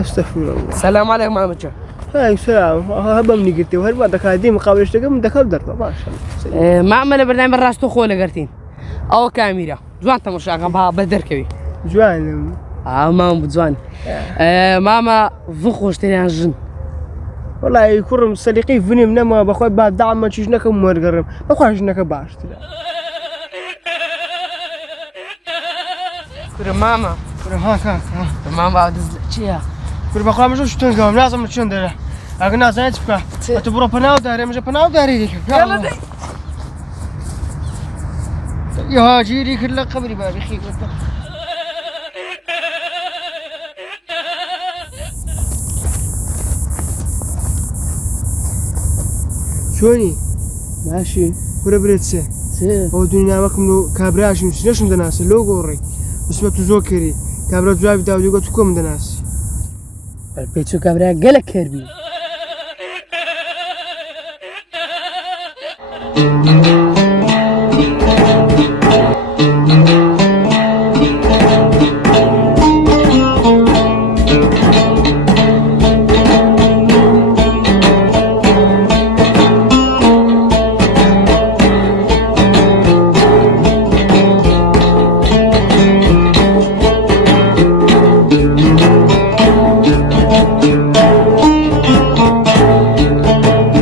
استغفر الله. السلام عليكم عمتشا. هاي سلام هبا مني قلتي وهربا دكادي مقابل اشتغل من دكال دربا ما شاء الله. ما عمل برنامج راستو خوله قرتين او كاميرا جوان تمشى غبا بدر كبي جوان ماما بجوان ماما فخوش تاني الجن والله يكرم صديقي فيني من ما بخوي بعد دعم ما تشجنك مرقرم بخوي جنك باش كرم ماما ها ماما بعد شيا كرم بخوي مش تنقام لازم تشندره اغنا زايتك تبرو بناو داري مش بناو داري يلا دي يا جيري كل قبري باريخي شوني ماشي كره بريتسه هو دنيا وكم كابراش مش ليش مدناس لو غوري اسمه زوكري كابرا جواب داو يقول تكون مدناس البيتشو كابرا قالك كربي